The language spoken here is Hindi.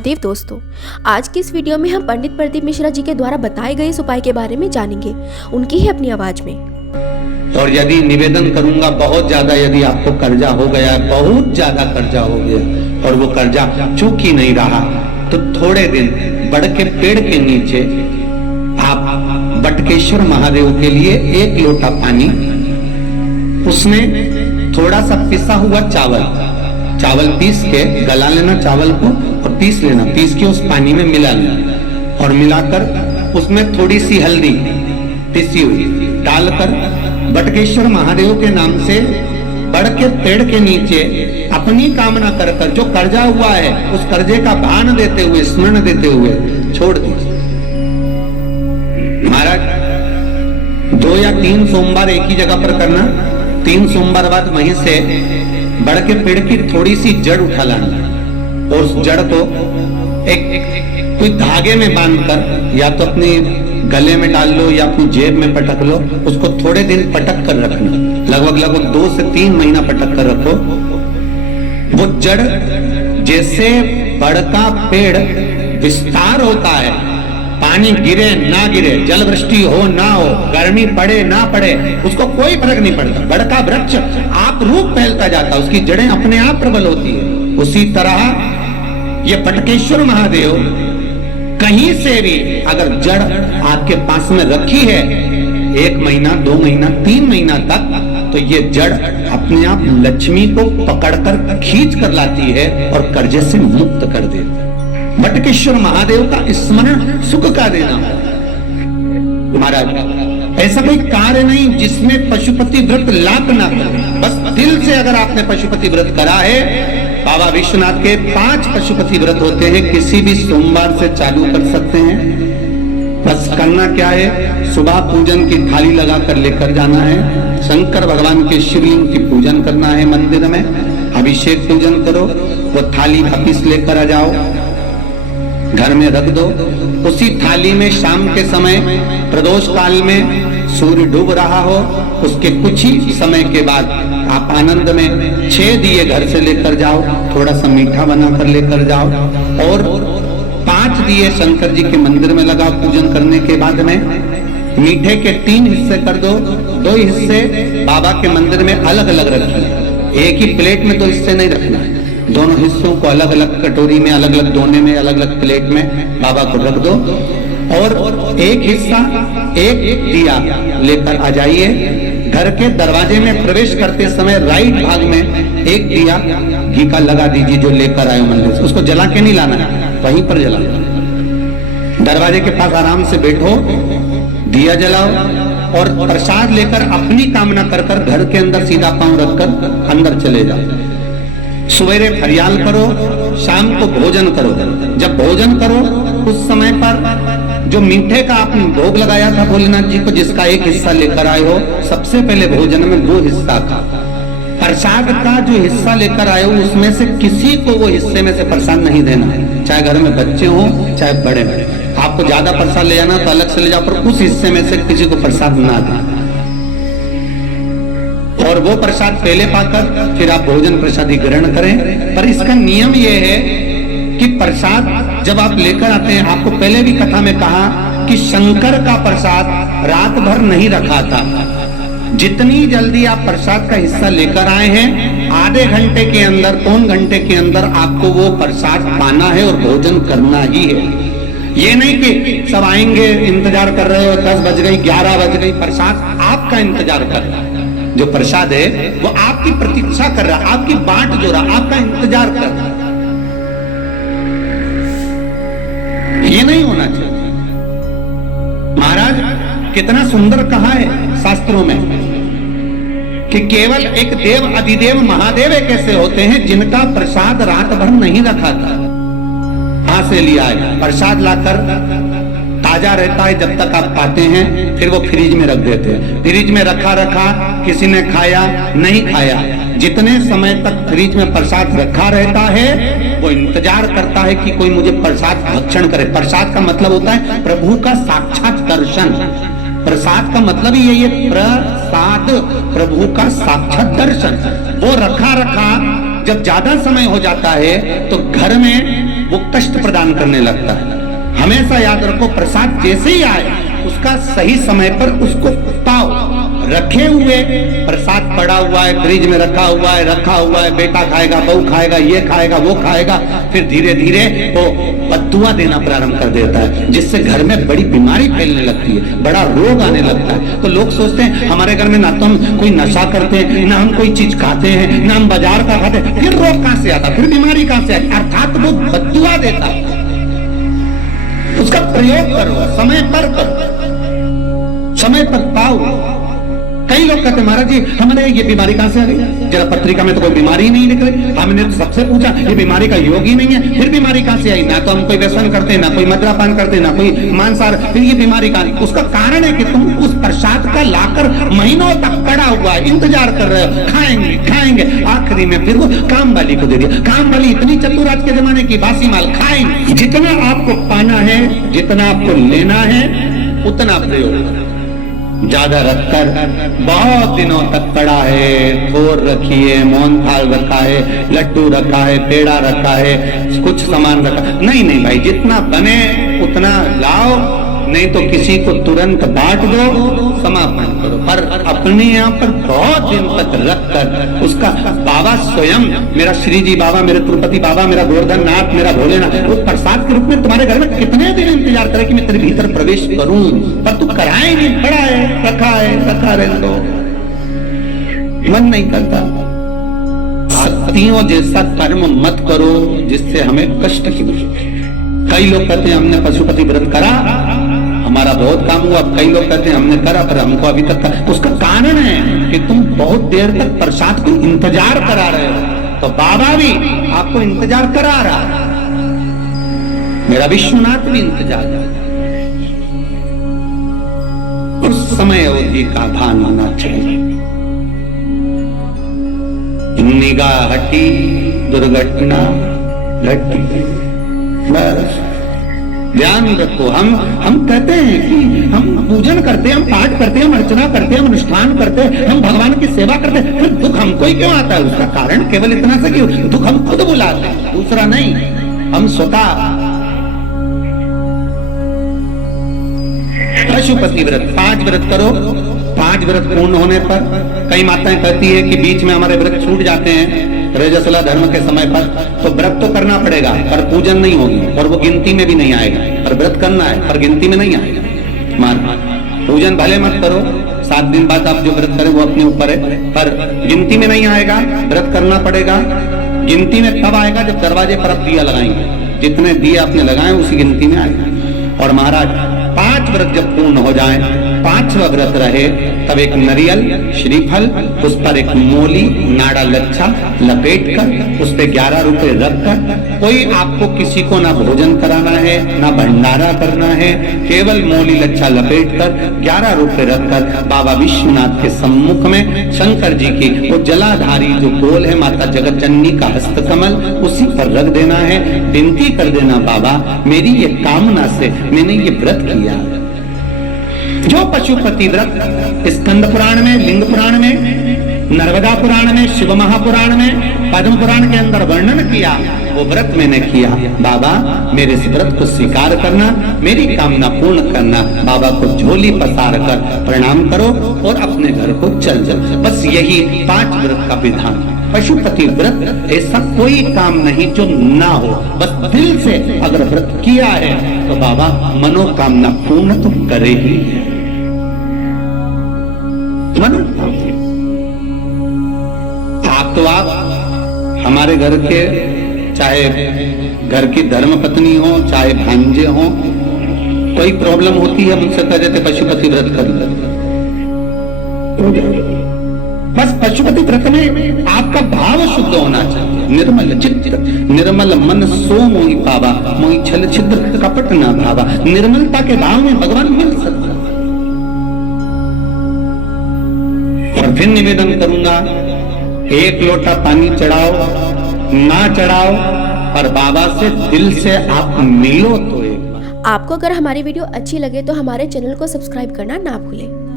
महादेव दोस्तों, आज की इस वीडियो में हम पंडित प्रदीप मिश्रा जी के द्वारा बताए गए इस उपाय के बारे में जानेंगे, उनकी ही अपनी आवाज में। और यदि निवेदन करूंगा बहुत ज्यादा, यदि आपको कर्जा हो गया, बहुत ज्यादा कर्जा हो गया और वो कर्जा चूक ही नहीं रहा, तो थोड़े दिन बड़ के पेड़ के नीचे आप बटकेश्वर महादेव के लिए 1 लोटा पानी, उसमें थोड़ा सा पिसा हुआ चावल पीस के गला लेना चावल को और पीस लेना, पीस के उस पानी में मिला लेना और मिलाकर उसमें थोड़ी सी हल्दी पिसी हुई डालकर बटकेश्वर महादेव के नाम से बड़ के पेड़ के नीचे अपनी कामना कर कर जो कर्जा हुआ है उस कर्जे का भान देते हुए, स्मरण देते हुए छोड़ दीजिए। महाराज 2 या 3 सोमवार एक ही जगह पर करना, 3 सोमवार बाद वहीं से बड़ के पेड़ की थोड़ी सी जड़ उठा लाना और उस जड़ को एक कोई धागे में बांधकर या तो अपनी गले में डाल लो या अपनी जेब में पटक लो, उसको थोड़े दिन पटक कर रखना, लगभग 2 से 3 महीना पटक कर रखो। वो जड़ जैसे बड़ का पेड़ विस्तार होता है, पानी गिरे ना गिरे, जल वृष्टि हो ना हो, गर्मी पड़े ना पड़े, उसको कोई फर्क नहीं पड़ता। बड़ का वृक्ष आप रूप फैलता जाता है, उसकी जड़ें अपने आप प्रबल होती है। उसी तरह ये बटकेश्वर महादेव कहीं से भी अगर जड़ आपके पास में रखी है 1 महीना, 2 महीना, 3 महीना तक, तो ये जड़ अपने आप लक्ष्मी को पकड़कर खींच कर लाती है और कर्जे से मुक्त कर देती है। बटकेश्वर महादेव का स्मरण सुख का देना। महाराज ऐसा कोई कार्य नहीं जिसमें पशुपति व्रत लाभ ना करे, बस दिल से अगर आपने पशुपति व्रत करा है, बाबा विश्वनाथ के 5 पशुपति व्रत होते हैं, किसी भी सोमवार से चालू कर सकते हैं। बस करना क्या है, सुबह पूजन की थाली लगा कर लेकर जाना है, शंकर भगवान के शिवलिंग की पूजन करना है, मंदिर में अभिषेक पूजन करो, वो थाली वापिस लेकर आ जाओ, घर में रख दो। उसी थाली में शाम के समय प्रदोष काल में सूर्य डूब रहा हो, उसके कुछ ही समय के बाद आप आनंद में 6 दिए घर से लेकर जाओ, थोड़ा सा मीठा बनाकर लेकर जाओ और 5 दिए शंकर जी के मंदिर में लगाओ। पूजन करने के बाद में मीठे के 3 हिस्से कर दो, 2 हिस्से बाबा के मंदिर में अलग अलग रखिए, एक ही प्लेट में 2 हिस्से नहीं रखना है, दोनों हिस्सों को अलग अलग कटोरी में, अलग अलग दोने में, अलग अलग प्लेट में बाबा को रख दो और एक हिस्सा एक दिया लेकर आ जाइए। घर के दरवाजे में प्रवेश करते समय राइट भाग में एक दिया घी का लगा दीजिए जो लेकर आए मंदिर से, उसको जला के नहीं लाना है, वहीं पर जलाना। दरवाजे के पास आराम से बैठो, दिया जलाओ और प्रसाद लेकर अपनी कामना कर कर घर के अंदर सीधा पांव रखकर अंदर चले जाओ। सवेरे फरियाल करो, शाम को भोजन करो। जब भोजन करो उस समय पर जो मीठे का आपने भोग लगाया था भोलेनाथ जी को, जिसका एक हिस्सा लेकर आए हो, सबसे पहले भोजन में वो हिस्सा था। प्रसाद का जो हिस्सा लेकर आए हो उसमें से किसी को वो हिस्से में से प्रसाद नहीं देना है, चाहे घर में बच्चे हो चाहे बड़े हो। आपको ज्यादा प्रसाद ले जाना तो अलग से ले जाओ, पर उस हिस्से में से किसी को प्रसाद ना देना। और वो प्रसाद पहले पाकर फिर आप भोजन प्रसादी ग्रहण करें। पर इसका नियम यह है कि प्रसाद जब आप लेकर आते हैं, आपको पहले भी कथा में कहा कि शंकर का प्रसाद रात भर नहीं रखा था। जितनी जल्दी आप प्रसाद का हिस्सा लेकर आए हैं, आधे घंटे के अंदर, 3 घंटे के अंदर आपको वो प्रसाद पाना है और भोजन करना ही है। ये नहीं कि सब आएंगे, इंतजार कर रहे हो, 10 बज गई, 11 बज गई, प्रसाद आपका इंतजार कर रहा है। जो प्रसाद है वो आपकी प्रतीक्षा कर रहा है, आपकी बाट जो रहा, आपका इंतजार कर रहा है। ये नहीं होना चाहिए। महाराज कितना सुंदर कहा है शास्त्रों में कि केवल एक देव अधिदेव महादेव एक ऐसे होते हैं जिनका प्रसाद रात भर नहीं रखा था। कहां से लिया है? प्रसाद लाकर ताजा रहता है जब तक आप पाते हैं, फिर वो फ्रिज में रख देते हैं। फ्रिज में रखा किसी ने खाया नहीं खाया, जितने समय तक फ्रिज में प्रसाद रखा रहता है वो इंतजार करता है कि कोई मुझे प्रसाद भक्षण करे। प्रसाद का मतलब होता है प्रभु का साक्षात दर्शन। प्रसाद का मतलब ही यही है, प्रसाद, प्रभु का साक्षात दर्शन। वो रखा जब ज्यादा समय हो जाता है तो घर में वो कष्ट प्रदान करने लगता है। हमेशा याद रखो, प्रसाद जैसे ही आए उसका सही समय पर उसको पाओ। रखे हुए प्रसाद पड़ा हुआ है, फ्रिज में रखा हुआ है, बेटा खाएगा, बहू खाएगा, ये खाएगा, वो खाएगा, फिर धीरे धीरे वो बद्दुआ देना प्रारंभ कर देता है, जिससे घर में बड़ी बीमारी फैलने लगती है, बड़ा रोग आने लगता है। तो लोग सोचते हैं हमारे घर में ना तो हम कोई नशा करते हैं, ना हम कोई चीज खाते हैं, ना हम बाजार का खाते हैं, फिर रोग कहां से आता, फिर बीमारी कहां से आती? अर्थात वो बद्दुआ देता है। उसका प्रयोग करो, समय पर करो, समय पर पाओ। कई लोग कहते महाराज जी हमारे ये बीमारी कहां से आ गई? जरा पत्रिका में तो कोई बीमारी ही नहीं लिख रही। हमने तो सबसे पूछा ये बीमारी का योग ही नहीं है, फिर बीमारी कहां से आई? ना तो हम कोई व्यसन करते, ना कोई मद्यपान करते, ना कोई मांसाहार, फिर ये बीमारी कहां? उसका कारण है कि तुम उस प्रसाद का लाकर महीनों तक पड़ा हुआ है, इंतजार कर रहे हो, खाएंगे खाएंगे, आखिरी में फिर वो काम वाली को दे दिया। काम वाली इतनी चतुर आज के जमाने की, बासी माल खाएंगे। जितना आपको पाना है, जितना आपको लेना है, उतना प्रयोग करो। ज्यादा रखकर बहुत दिनों तक पड़ा है, थोर रखी है, मोहनथाल रखा है, लड्डू रखा है, पेड़ा रखा है, कुछ सामान रखा, नहीं नहीं भाई, जितना बने उतना लाओ, नहीं तो किसी को तुरंत बांट दो, समापन करो। पर अपने यहाँ पर बहुत दिन तक रखकर उसका बाबा स्वयं, मेरा श्री जी बाबा, मेरे तिरुपति बाबा, मेरा गोवर्धन नाथ, मेरा भोलेनाथ, वो प्रसाद के रूप में तुम्हारे घर में कितने दिन इंतजार करे कि मैं तेरे भीतर प्रवेश करूं, पर तू कराए नहीं, पड़ा है, रखा रहने दो, मन नहीं करता। सत्तियों जैसा कर्म मत करो जिससे हमें कष्ट की मुश्किल। कई लोग कहते हैं हमने पशुपति व्रत करा, हमारा बहुत काम हुआ। कई लोग कहते हैं हमने करा पर हमको अभी तक उसका कारण है कि तुम बहुत देर तक प्रसाद को इंतजार करा रहे हो। तो बाबा भी आपको इंतजार करा रहा है, मेरा विश्वनाथ भी इंतजार कर रहा है। उस समय अवधि का भान होना चाहिए। निगाह हटी, दुर्घटना घटी, बस ध्यान रखो। हम कहते हैं कि हम पूजन करते हैं, हम पाठ करते हैं, हम अर्चना करते हैं, हम अनुष्ठान करते हैं, हम भगवान की सेवा करते हैं, फिर दुख हमको ही क्यों आता है? उसका कारण केवल इतना सा कि दुख हम खुद बुलाते हैं, दूसरा नहीं। हम स्वतः पशुपति व्रत 5 व्रत करो। 5 व्रत पूर्ण होने पर कई माताएं कहती है कि बीच में हमारे व्रत छूट जाते हैं रजस्वला धर्म के समय पर, तो व्रत तो करना पड़ेगा पर पूजन नहीं होगी और वो गिनती में भी नहीं आएगा। पर व्रत करना है पर गिनती में नहीं आएगा। मान पूजन भले मत करो, 7 दिन बाद आप जो व्रत करें वो अपने ऊपर है, पर गिनती में नहीं आएगा। व्रत करना पड़ेगा। गिनती में तब आएगा जब दरवाजे पर आप दिया लगाएंगे, जितने दिए आपने लगाए उसी गिनती में आएगा। और महाराज 5 व्रत जब पूर्ण हो जाए, 5वां व्रत रहे, तब एक नरियल, श्रीफल, उस पर एक मोली नाड़ा लच्छा लपेट कर उस पे 11 रुपए रखकर, कोई आपको किसी को ना भोजन कराना है ना भंडारा करना है, केवल मोली लच्छा लपेट कर 11 रुपए रखकर बाबा विश्वनाथ के सम्मुख में शंकर जी की वो जलाधारी जो गोल है माता जगत जननी का हस्तकमल, उसी पर रख देना है। विनती कर देना, बाबा मेरी ये कामना से मैंने ये व्रत किया। जो पशुपति व्रत स्कंद पुराण में, लिंग पुराण में, नर्मदा पुराण में, शिव महापुराण में, पद्म पुराण के अंदर वर्णन किया, वो व्रत मैंने किया। बाबा मेरे इस व्रत को स्वीकार करना, मेरी कामना पूर्ण करना। बाबा को झोली पसार कर प्रणाम करो और अपने घर को चल जाओ। बस यही 5 व्रत का विधान। पशुपति व्रत ऐसा कोई काम नहीं जो ना हो, बस दिल से अगर व्रत किया है तो बाबा मनोकामना पूर्ण तो करे ही है। आप तो आप हमारे घर के, चाहे घर की धर्म पत्नी हो, चाहे भांजे हो, कोई प्रॉब्लम होती है मुझसे कह देते पशुपति व्रत कर लो। बस पशुपति व्रत में आपका भाव शुद्ध होना चाहिए। निर्मल चित्त निर्मल मन सो मोहि पावा, मोहि छल छिद्र कपट न भावा। निर्मलता के भाव में भगवान मिल सकता। और फिर निवेदन करूंगा, 1 लोटा पानी चढ़ाओ ना चढ़ाओ, पर बाबा से दिल से आप मिलो तो एक बार। आपको अगर हमारी वीडियो अच्छी लगे तो हमारे चैनल को सब्सक्राइब करना ना भूलें।